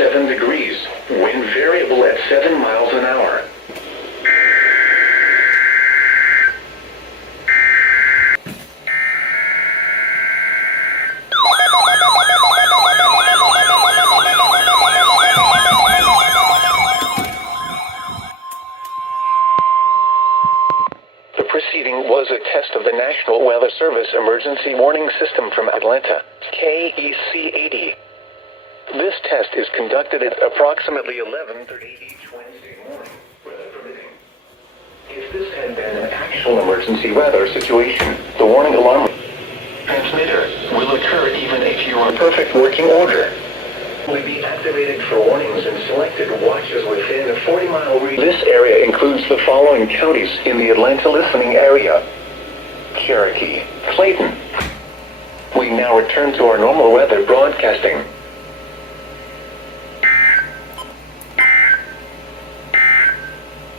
37 degrees, wind variable at 7 miles an hour. The proceeding was a test of the National Weather Service Emergency Warning System from Atlanta, KEC80. This test is conducted at approximately 11:30 each Wednesday morning, weather permitting. If this had been an actual emergency weather situation, the warning alarm transmitter will occur even if you are in perfect working order. Will be activated for warnings in selected watches within a 40-mile radius. This area includes the following counties in the Atlanta listening area: Cherokee, Clayton. We now return to our normal weather broadcasting.